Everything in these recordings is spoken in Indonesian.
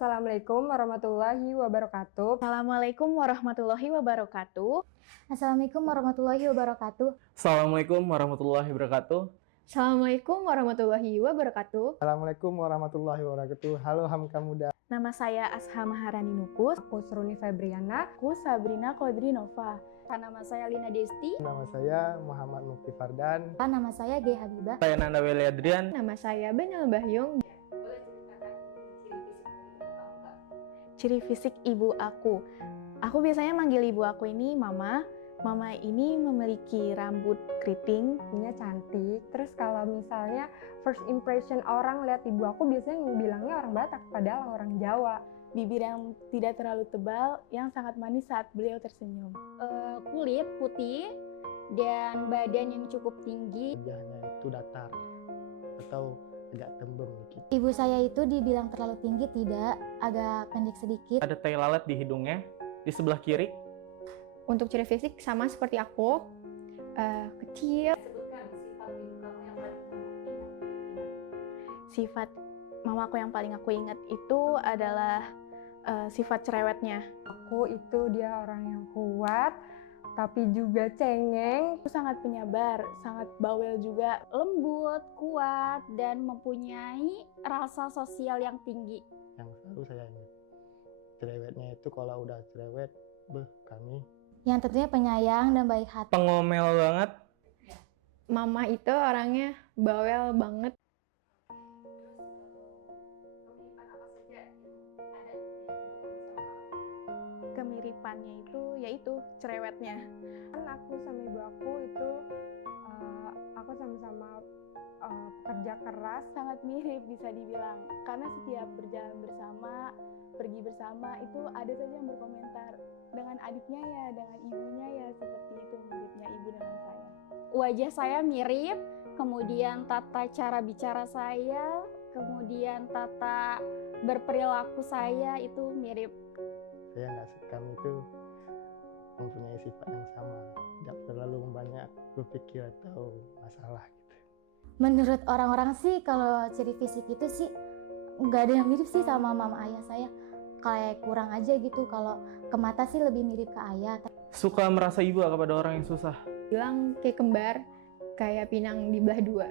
Assalamualaikum warahmatullahi wabarakatuh. Assalamualaikum warahmatullahi wabarakatuh. Assalamualaikum warahmatullahi wabarakatuh. Assalamualaikum warahmatullahi wabarakatuh. Assalamualaikum warahmatullahi wabarakatuh. Assalamualaikum warahmatullahi wabarakatuh. Halo Hamka Muda. Nama saya Asha Maharani Nukus. Aku Suruni Febriana. Aku Sabrina Kodri Nova. Nama saya Lina Desti. Nama saya Muhammad Mukti Fardan. Nama saya G. Habibah. Saya Nanda Weli Adrian. Nama saya Benel Bahyung. Ciri fisik ibu aku. Aku biasanya manggil ibu aku ini Mama. Mama ini memiliki rambut keriting. Dia cantik. Terus kalau misalnya first impression orang lihat ibu aku biasanya bilangnya orang Batak, padahal orang Jawa. Bibir yang tidak terlalu tebal, yang sangat manis saat beliau tersenyum. Kulit putih dan badan yang cukup tinggi. Wajahnya itu datar atau agak tembem dikit. Ibu saya itu dibilang terlalu tinggi, tidak, agak pendek sedikit. Ada tai lalat di hidungnya, di sebelah kiri. Untuk ciri fisik sama seperti aku, kecil. Sifat mamaku yang paling aku ingat itu adalah sifat cerewetnya. Aku itu dia orang yang kuat, tapi juga cengeng. Aku sangat penyabar, sangat bawel juga. Lembut, kuat, dan mempunyai rasa sosial yang tinggi. Yang selalu saya ingat. Cerewetnya itu kalau udah cerewet, kami. Yang tentunya penyayang dan baik hati. Pengomel banget. Mama itu orangnya bawel banget. Kemiripannya itu yaitu cerewetnya. Kan aku sama ibu aku itu aku sama-sama pekerja keras. Sangat mirip bisa dibilang, karena setiap berjalan bersama, pergi bersama itu ada saja yang berkomentar dengan adiknya ya, dengan ibunya ya, seperti itu miripnya ibu dengan saya. Wajah saya mirip, kemudian tata cara bicara saya, kemudian tata berperilaku saya itu mirip. Kami itu mempunyai sifat yang sama, tidak terlalu banyak berpikir atau masalah gitu. Menurut orang-orang sih kalau ciri fisik itu sih nggak ada yang mirip sih sama mama ayah saya. Kayak kurang aja gitu, kalau ke mata sih lebih mirip ke ayah. Suka merasa iba kepada orang yang susah. Bilang kayak kembar, kayak pinang di belah dua.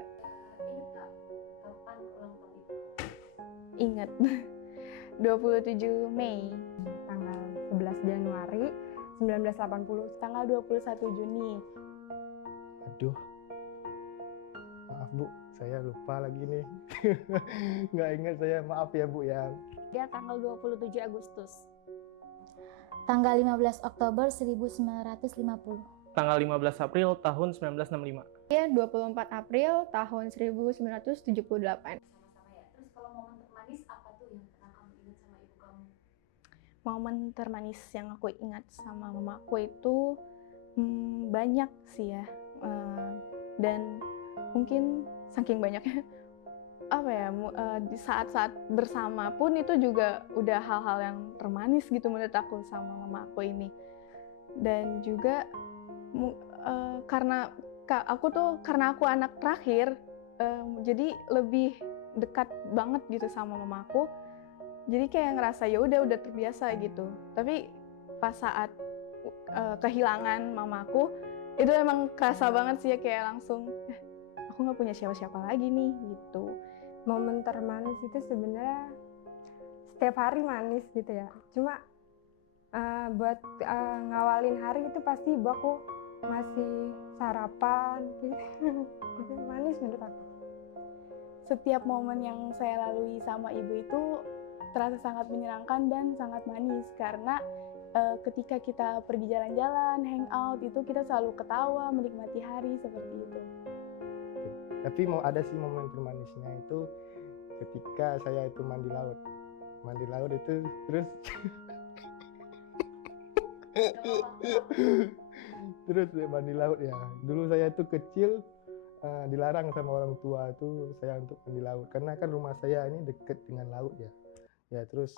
Ingat 27 Mei, Tanggal 11 Januari 1980. tanggal 21 Juni. Aduh, maaf Bu, saya lupa lagi nih. Nggak ingat saya, maaf ya Bu ya. Dia tanggal 27 Agustus. Tanggal 15 Oktober 1950. Tanggal 15 April tahun 1965. Dia 24 April tahun 1978. Sama-sama ya. Terus kalau momen termanis apa tuh yang pernah kamu ingat sama ibu kamu? Momen termanis yang aku ingat sama mamaku itu banyak sih ya. Dan mungkin saking banyaknya di saat-saat bersama pun itu juga udah hal-hal yang termanis gitu menurut aku sama mama aku ini. Dan juga karena aku anak terakhir, jadi lebih dekat banget gitu sama mamaku. Jadi kayak ngerasa ya udah terbiasa gitu. Tapi pas saat kehilangan mamaku itu emang kerasa banget sih ya, kayak langsung aku nggak punya siapa-siapa lagi nih gitu. Momen termanis itu sebenarnya setiap hari manis gitu ya. Cuma buat ngawalin hari itu pasti ibu aku masih sarapan gitu. Itu manis menurut aku. Setiap momen yang saya lalui sama ibu itu terasa sangat menyenangkan dan sangat manis, karena ketika kita pergi jalan-jalan, hangout itu kita selalu ketawa, menikmati hari seperti itu. Tapi mau ada sih momen termanisnya itu ketika saya itu mandi laut itu terus terus mandi laut ya. Dulu saya itu kecil dilarang sama orang tua itu saya untuk mandi laut karena kan rumah saya ini dekat dengan laut ya. Ya terus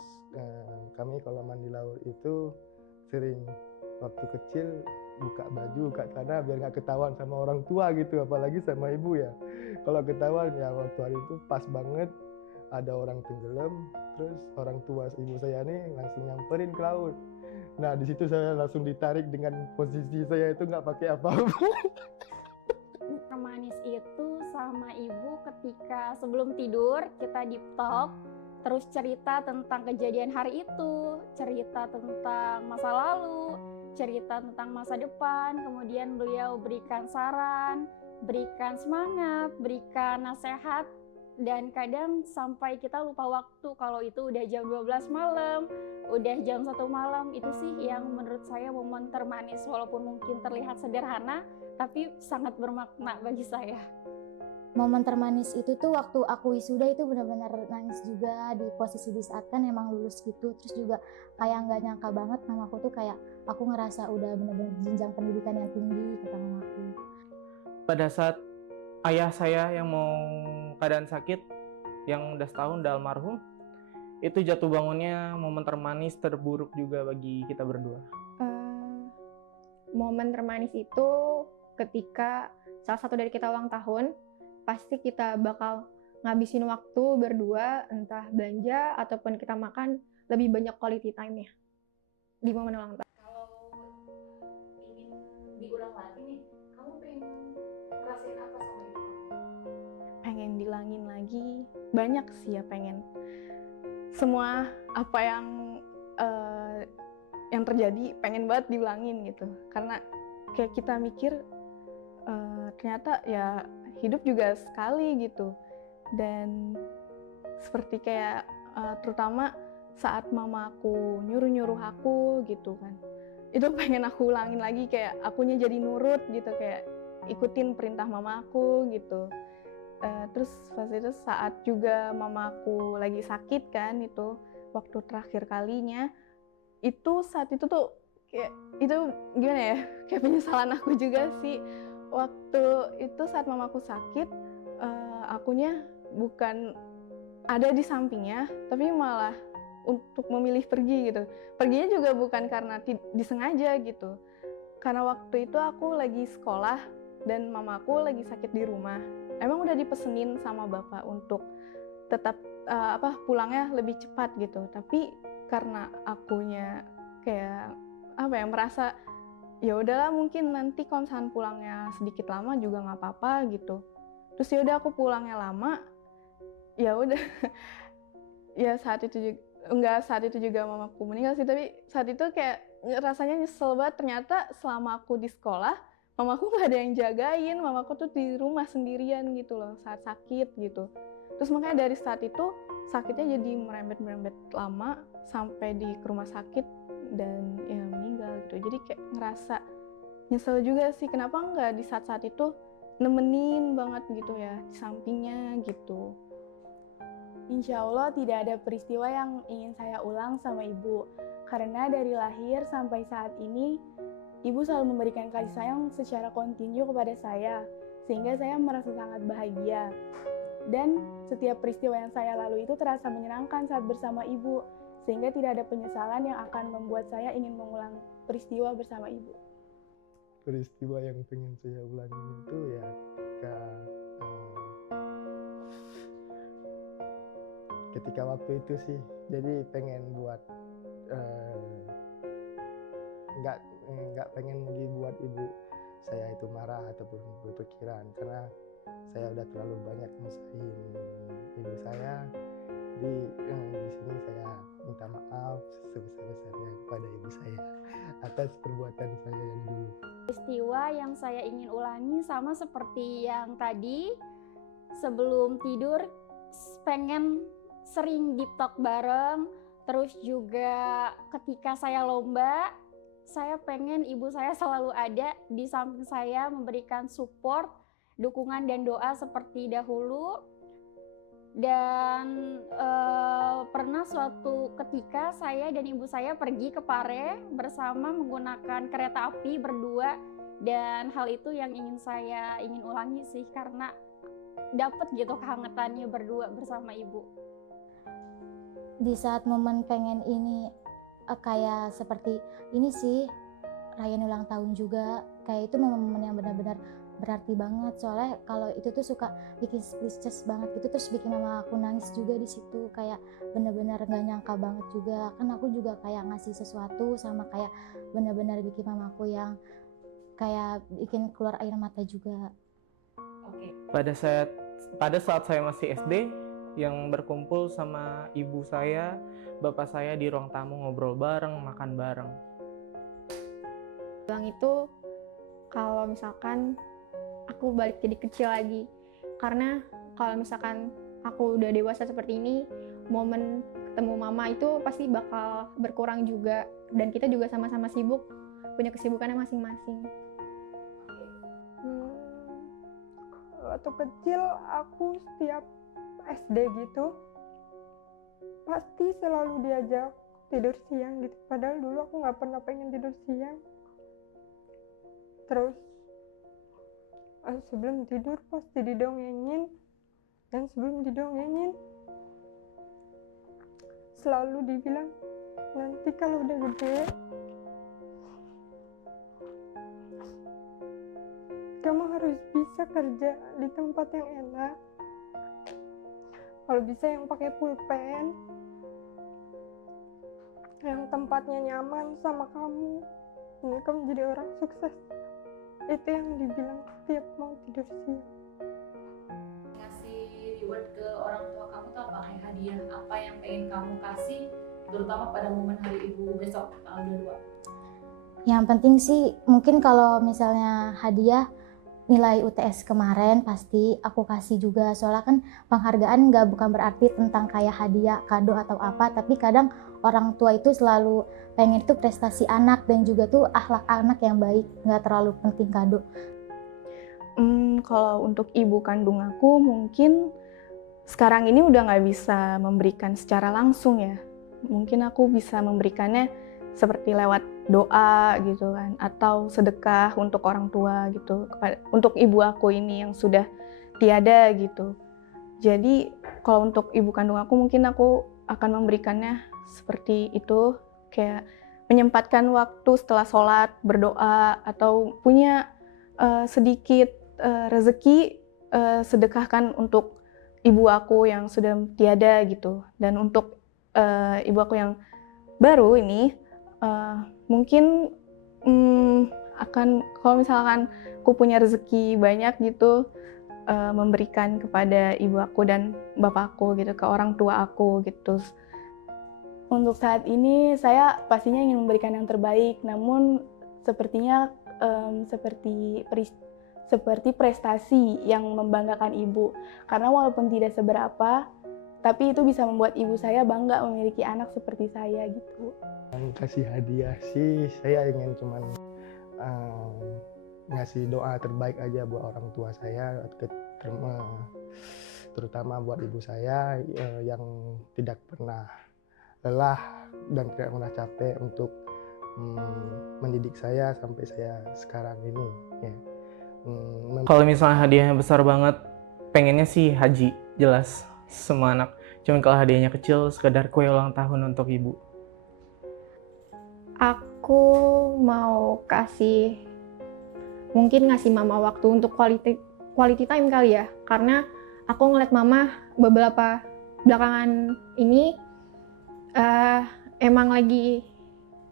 kami kalau mandi laut itu sering waktu kecil buka baju, buka celana biar nggak ketahuan sama orang tua gitu, apalagi sama ibu ya. Kalau ketahuan ya waktu hari itu pas banget ada orang tenggelam, terus orang tua ibu saya nih langsung nyamperin ke laut. Nah di situ saya langsung ditarik dengan posisi saya itu nggak pakai apa-apa. Termanis itu sama ibu ketika sebelum tidur kita deep talk, terus cerita tentang kejadian hari itu, cerita tentang masa lalu, cerita tentang masa depan, kemudian beliau berikan saran, berikan semangat, berikan nasihat, dan kadang sampai kita lupa waktu kalau itu udah jam 12 malam, udah jam 1 malam. Itu sih yang menurut saya momen termanis, walaupun mungkin terlihat sederhana, tapi sangat bermakna bagi saya. Momen termanis itu tuh waktu aku wisuda itu benar-benar nangis juga di posisi di saat kan emang lulus gitu. Terus juga kayak nggak nyangka banget mamaku tuh kayak aku ngerasa udah benar-benar jenjang pendidikan yang tinggi kata mamaku. Pada saat ayah saya yang mau keadaan sakit, yang udah setahun udah almarhum, itu jatuh bangunnya momen termanis terburuk juga bagi kita berdua. Momen termanis itu ketika salah satu dari kita ulang tahun, pasti kita bakal ngabisin waktu berdua, entah belanja ataupun kita makan, lebih banyak quality time ya di momen ulang tahun. Kalau ingin diulang lagi nih, kamu pengen ngerasain apa sama ibu kamu? Pengen dilangin lagi, banyak sih ya pengen. Semua apa yang terjadi pengen banget diulangin gitu. Karena kayak kita mikir ternyata ya hidup juga sekali gitu. Dan seperti kayak terutama saat mama aku nyuruh aku gitu kan, itu pengen aku ulangin lagi, kayak akunya jadi nurut gitu, kayak ikutin perintah mama aku gitu. Terus pas itu saat juga mama aku lagi sakit kan, itu waktu terakhir kalinya, itu saat itu tuh kayak itu gimana ya, kayak penyesalan aku juga sih. Waktu itu saat mamaku sakit, akunya bukan ada di sampingnya, tapi malah untuk memilih pergi gitu. Perginya juga bukan karena disengaja gitu. Karena waktu itu aku lagi sekolah dan mamaku lagi sakit di rumah. Emang udah dipesenin sama bapak untuk tetap pulangnya lebih cepat gitu. Tapi karena akunya kayak merasa ya udahlah mungkin nanti kalau misalkan pulangnya sedikit lama juga nggak apa-apa gitu. Terus ya udah aku pulangnya lama, ya udah. Ya saat itu juga mamaku meninggal sih, tapi saat itu kayak rasanya nyesel banget. Ternyata selama aku di sekolah, mamaku nggak ada yang jagain, mamaku tuh di rumah sendirian gitu loh saat sakit gitu. Terus makanya dari saat itu sakitnya jadi merembet lama sampai di rumah sakit dan ya meninggal gitu. Jadi kayak ngerasa nyesel juga sih, kenapa nggak di saat-saat itu nemenin banget gitu ya di sampingnya gitu. Insya Allah tidak ada peristiwa yang ingin saya ulang sama ibu, karena dari lahir sampai saat ini ibu selalu memberikan kasih sayang secara kontinu kepada saya, sehingga saya merasa sangat bahagia. Dan setiap peristiwa yang saya lalui itu terasa menyenangkan saat bersama ibu, sehingga tidak ada penyesalan yang akan membuat saya ingin mengulang peristiwa bersama ibu. Peristiwa yang pengen saya ulangin itu ya ketika waktu itu sih, jadi pengen buat nggak pengen lagi buat ibu saya itu marah ataupun berpikiran, karena saya udah terlalu banyak nyusahin ibu saya. Di sini saya minta maaf sebesar-besarnya kepada ibu saya atas perbuatan saya yang dulu. Peristiwa yang saya ingin ulangi sama seperti yang tadi, sebelum tidur pengen sering deep talk bareng. Terus juga ketika saya lomba, saya pengen ibu saya selalu ada di samping saya, memberikan support, dukungan dan doa seperti dahulu. Dan pernah suatu ketika saya dan ibu saya pergi ke Pare bersama menggunakan kereta api berdua, dan hal itu yang saya ingin ulangi sih, karena dapet gitu kehangatannya berdua bersama ibu. Di saat momen pengen ini kayak seperti ini sih, rayain ulang tahun juga, kayak itu momen yang benar-benar berarti banget, soalnya kalau itu tuh suka bikin speechless banget gitu, terus bikin mama aku nangis juga di situ, kayak bener-bener gak nyangka banget juga. Kan aku juga kayak ngasih sesuatu sama kayak bener-bener bikin mamaku yang kayak bikin keluar air mata juga. Oke. Pada saat saya masih SD, yang berkumpul sama ibu saya, bapak saya di ruang tamu, ngobrol bareng, makan bareng. Bilang itu kalau misalkan aku balik jadi kecil lagi, karena kalau misalkan aku udah dewasa seperti ini, momen ketemu mama itu pasti bakal berkurang juga, dan kita juga sama-sama sibuk, punya kesibukannya masing-masing. Waktu kecil aku setiap SD gitu pasti selalu diajak tidur siang gitu, padahal dulu aku nggak pernah pengen tidur siang. Terus sebelum tidur pasti didongengin, dan sebelum didongengin selalu dibilang, nanti kalau udah gede kamu harus bisa kerja di tempat yang enak, kalau bisa yang pakai pulpen, yang tempatnya nyaman sama kamu, dan kamu jadi orang sukses. Itu yang dibilang setiap mau tidur siang. Ngasih reward ke orang tua kamu tuh apa? Kayak hadiah apa yang pengen kamu kasih, terutama pada momen hari ibu besok tanggal 22? Yang penting sih mungkin kalau misalnya hadiah, nilai UTS kemarin pasti aku kasih juga, soalnya kan penghargaan bukan berarti tentang kayak hadiah, kado atau apa, tapi kadang orang tua itu selalu pengen itu prestasi anak dan juga tuh akhlak anak yang baik, nggak terlalu penting kado. Kalau untuk ibu kandung aku mungkin sekarang ini udah nggak bisa memberikan secara langsung ya, mungkin aku bisa memberikannya seperti lewat doa gitu kan, atau sedekah untuk orang tua gitu, untuk ibu aku ini yang sudah tiada gitu. Jadi kalau untuk ibu kandung aku mungkin aku akan memberikannya seperti itu, kayak menyempatkan waktu setelah sholat berdoa, atau punya sedikit rezeki sedekahkan untuk ibu aku yang sudah tiada gitu. Dan untuk ibu aku yang baru ini mungkin akan, kalau misalkan aku punya rezeki banyak gitu, memberikan kepada ibu aku dan bapakku gitu, ke orang tua aku gitu. Untuk saat ini saya pastinya ingin memberikan yang terbaik, namun sepertinya seperti prestasi yang membanggakan ibu, karena walaupun tidak seberapa, tapi itu bisa membuat ibu saya bangga memiliki anak seperti saya gitu. Kasih hadiah sih, saya ingin cuman ngasih doa terbaik aja buat orang tua saya, terutama buat ibu saya yang tidak pernah lelah dan tidak pernah capek untuk mendidik saya sampai saya sekarang ini. Ya. Kalau misalnya hadiahnya besar banget, pengennya sih haji, jelas semua anak. Cuman kalau hadiahnya kecil, sekedar kue ulang tahun untuk ibu. Aku mau mungkin ngasih mama waktu untuk quality time kali ya, karena aku ngeliat mama beberapa belakangan ini emang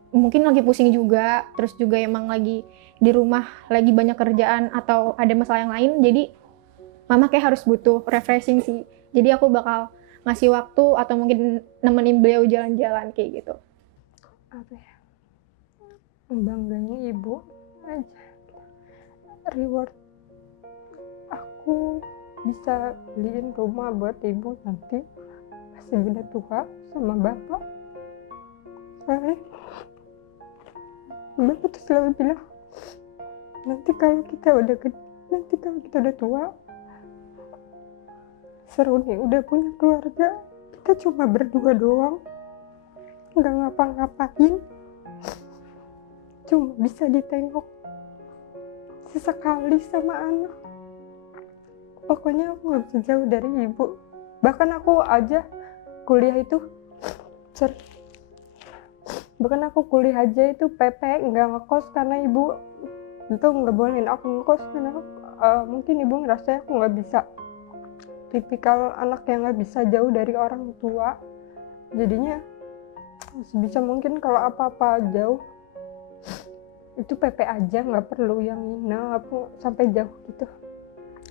mungkin lagi pusing juga, terus juga emang lagi di rumah lagi banyak kerjaan atau ada masalah yang lain, jadi mama kayak harus butuh refreshing sih. Jadi aku bakal ngasih waktu atau mungkin nemenin beliau jalan-jalan kayak gitu. Apa ya? Bangganya ibu aja. Reward aku bisa beliin rumah buat ibu nanti pas udah tua sama bapak. Soalnya bapak tuh selalu bilang, nanti kalau kita udah tua, seru nih, udah punya keluarga, kita cuma berdua doang, nggak ngapa-ngapain, cuma bisa ditengok sesekali sama anak. Pokoknya aku nggak bisa jauh dari ibu. Bahkan aku aja kuliah itu PP nggak ngekos karena ibu itu nggak bolehin aku ngekos, karena mungkin ibu ngerasa aku nggak bisa, tipikal anak yang nggak bisa jauh dari orang tua, jadinya sebisa mungkin kalau apa-apa jauh itu PP aja, nggak perlu yang nginep aku sampai jauh gitu.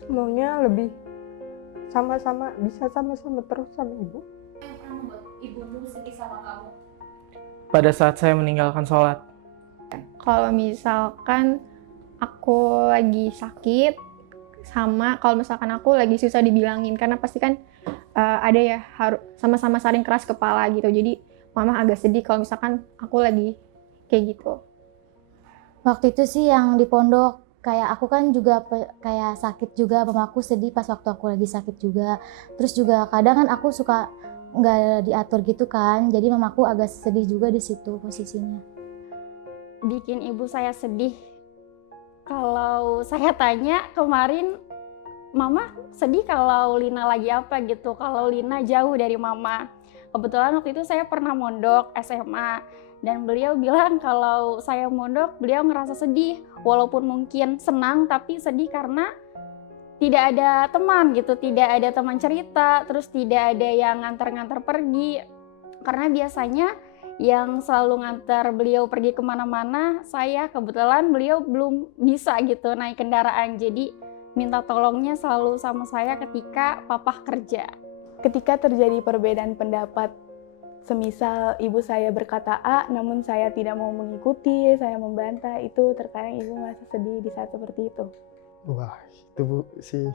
Maunya lebih sama-sama, bisa sama-sama terus sama ibu. Yang pernah membuat ibumu sedih sama kamu? Pada saat saya meninggalkan sholat. Kalau misalkan aku lagi sakit, sama kalau misalkan aku lagi susah dibilangin, karena pasti kan ada ya harus sama-sama saling keras kepala gitu. Jadi mama agak sedih kalau misalkan aku lagi kayak gitu. Waktu itu sih yang di pondok, kayak aku kan juga kayak sakit juga, mamaku sedih pas waktu aku lagi sakit juga. Terus juga kadang kan aku suka nggak diatur gitu kan, jadi mamaku agak sedih juga di situ posisinya. Bikin ibu saya sedih. Kalau saya tanya kemarin, Mama sedih kalau Lina lagi apa gitu, kalau Lina jauh dari Mama. Kebetulan waktu itu saya pernah mondok SMA, dan beliau bilang kalau saya mondok beliau ngerasa sedih, walaupun mungkin senang tapi sedih karena tidak ada teman gitu, tidak ada teman cerita, terus tidak ada yang ngantar-ngantar pergi. Karena biasanya yang selalu ngantar beliau pergi kemana-mana, saya kebetulan beliau belum bisa gitu naik kendaraan, jadi minta tolongnya selalu sama saya ketika papa kerja. Ketika terjadi perbedaan pendapat, semisal ibu saya berkata A, namun saya tidak mau mengikuti, saya membantah, itu terkadang ibu merasa sedih di saat seperti itu. Wah, itu Bu sih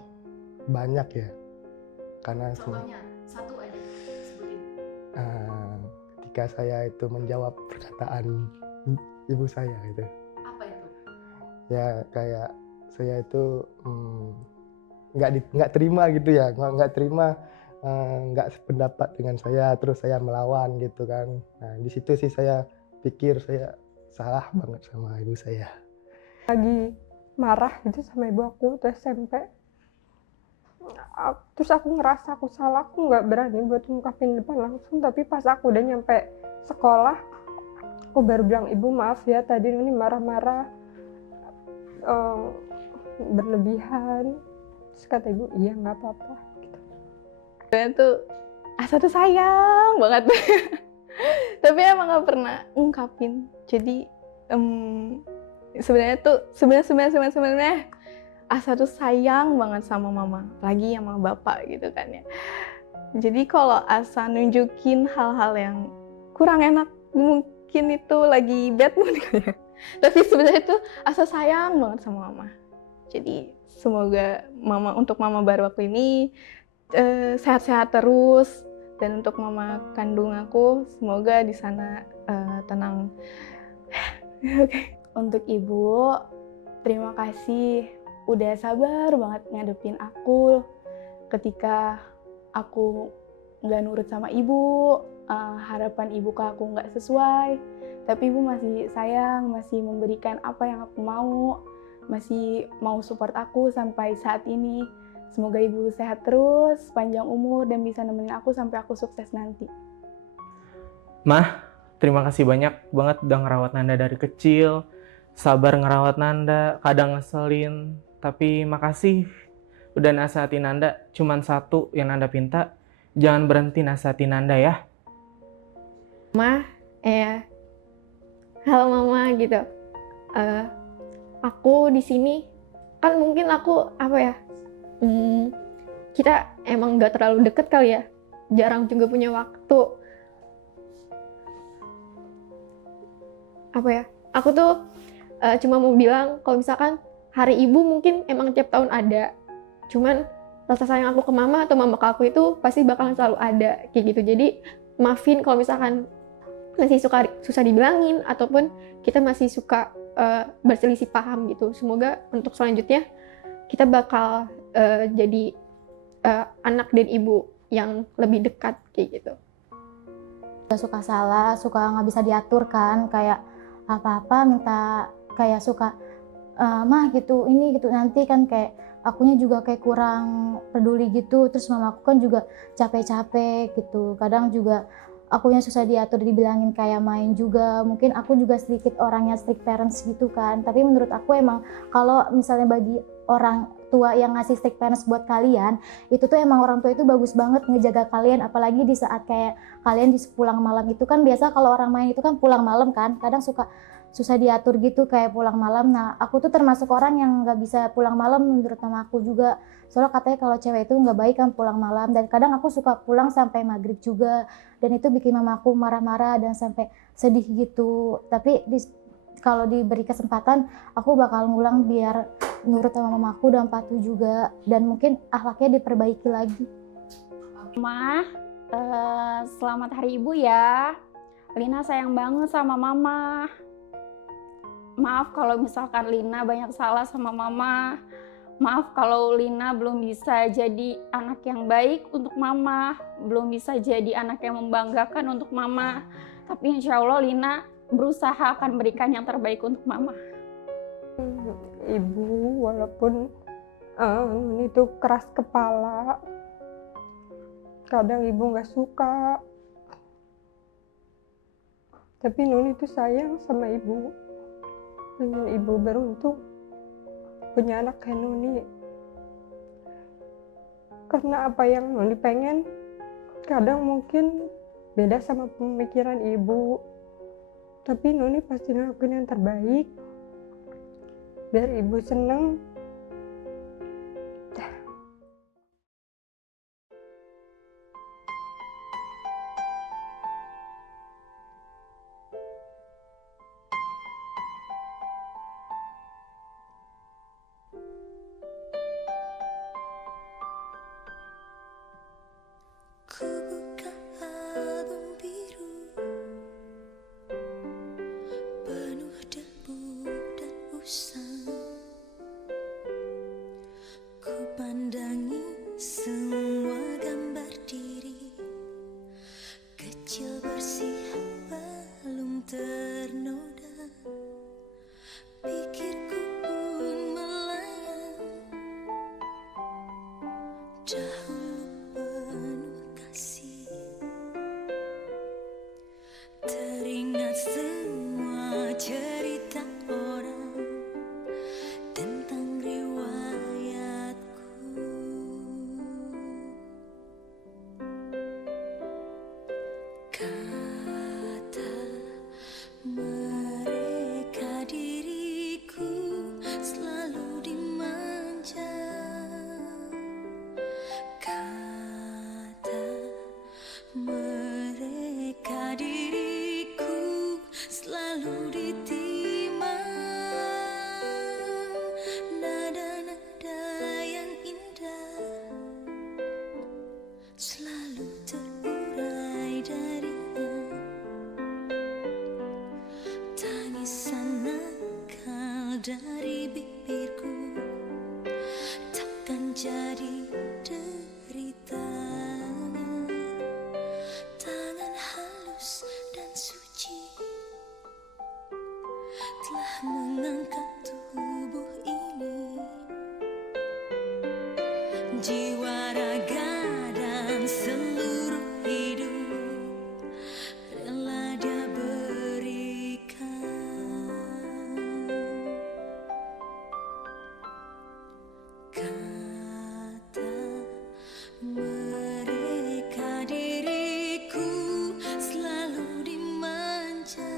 banyak ya. Karena Contohnya, satu aja sebutin. ketika saya itu menjawab perkataan ibu saya gitu. Apa itu? Ya kayak saya itu nggak terima gitu ya, nggak terima, nggak sependapat dengan saya, terus saya melawan gitu kan. Nah di situ sih saya pikir saya salah banget sama ibu saya. Lagi marah gitu sama ibu aku tuh SMP, terus aku ngerasa aku salah, aku nggak berani buat ngungkapin depan langsung, tapi pas aku udah nyampe sekolah aku baru bilang, ibu maaf ya tadi ini marah-marah berlebihan. Terus kata ibu, iya nggak apa-apa gitu. Dan tuh Asa tuh sayang banget tapi emang gak pernah ungkapin. Jadi sebenarnya Asa tuh sayang banget sama mama, lagi sama bapak gitu kan ya. Jadi kalau Asa nunjukin hal-hal yang kurang enak, mungkin itu lagi bad mood kan ya, tapi sebenarnya tuh Asa sayang banget sama mama. Jadi semoga untuk mama baru aku ini sehat-sehat terus, dan untuk mama kandung aku semoga di sana tenang. Oke. Untuk ibu, terima kasih udah sabar banget ngadepin aku ketika aku nggak nurut sama ibu, harapan ibu ke aku nggak sesuai, tapi ibu masih sayang, masih memberikan apa yang aku mau, masih mau support aku sampai saat ini. Semoga ibu sehat terus, panjang umur, dan bisa nemenin aku sampai aku sukses nanti. Mah, terima kasih banyak banget udah ngerawat Nanda dari kecil, sabar ngerawat Nanda, kadang ngeselin, tapi makasih udah nasihatin Nanda. Cuman satu yang Nanda pinta, jangan berhenti nasihatin Nanda ya. Halo mama gitu. Aku di sini kan mungkin aku kita emang gak terlalu deket kali ya, jarang juga punya waktu. Aku tuh cuma mau bilang kalau misalkan hari ibu mungkin emang tiap tahun ada, cuman rasa sayang aku ke mama atau mama ke aku itu pasti bakalan selalu ada kayak gitu. Jadi maafin kalau misalkan masih susah dibilangin ataupun kita masih suka berselisih paham gitu. Semoga untuk selanjutnya kita bakal jadi anak dan ibu yang lebih dekat kayak gitu. Suka salah, suka nggak bisa diatur kan, kayak apa-apa minta kayak suka mah gitu ini gitu, nanti kan kayak akunya juga kayak kurang peduli gitu. Terus mamaku kan juga capek-capek gitu, kadang juga akunya susah diatur, dibilangin kayak main juga. Mungkin aku juga sedikit orangnya strict parents gitu kan, tapi menurut aku emang kalau misalnya bagi orang tua yang ngasih strict parents buat kalian, itu tuh emang orang tua itu bagus banget ngejaga kalian, apalagi di saat kayak kalian di pulang malam itu kan biasa kalau orang main itu kan pulang malam kan, kadang suka susah diatur gitu kayak pulang malam. Nah aku tuh termasuk orang yang nggak bisa pulang malam menurut mama aku juga, soalnya katanya kalau cewek itu nggak baik kan pulang malam, dan kadang aku suka pulang sampai maghrib juga, dan itu bikin mama aku marah-marah dan sampai sedih gitu. Tapi kalau diberi kesempatan aku bakal ngulang biar nurut sama mama aku dan patuh juga, dan mungkin akhlaknya diperbaiki lagi. Mah, selamat Hari Ibu ya. Lina sayang banget sama mama. Maaf kalau misalkan Lina banyak salah sama mama. Maaf kalau Lina belum bisa jadi anak yang baik untuk mama, belum bisa jadi anak yang membanggakan untuk mama. Tapi insya Allah Lina berusaha akan berikan yang terbaik untuk mama. Ibu walaupun itu keras kepala, kadang ibu nggak suka, tapi Nuni tuh sayang sama ibu. Pengen ibu beruntung punya anak kayak Nuni, karena apa yang Nuni pengen kadang mungkin beda sama pemikiran ibu, tapi Nuni pasti ngelakuin yang terbaik biar ibu seneng. Ku buka album biru penuh debu dan usang. Ku pandangi semua gambar diri kecil bersih belum ternoda. Pikirku pun melayang dahulu penuh kasih. Teringat semua cerita orang tentang riwayatku. Kata mereka diriku selalu dimanja. Kata mereka diriku selalu ditimang. Nada-nada yang indah selalu terurai darinya. Tangisan nakal dari bibirku takkan jadi deritanya. Tangan halus dan suci telah mengangkat tubuh ini. Jiwa, raga, dan seluruh hidup rela dia berikan. Kata mereka diriku selalu dimanja.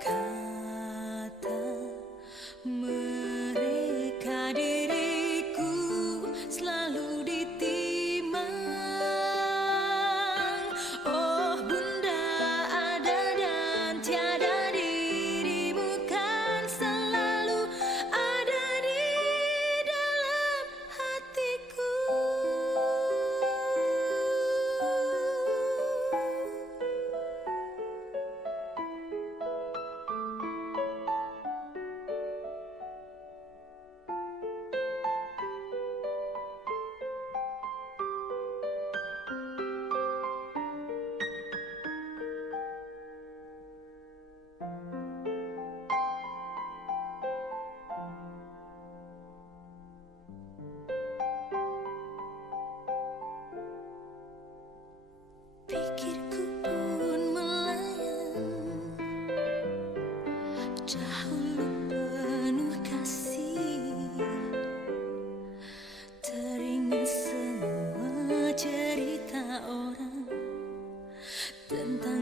Kata mereka diriku tentang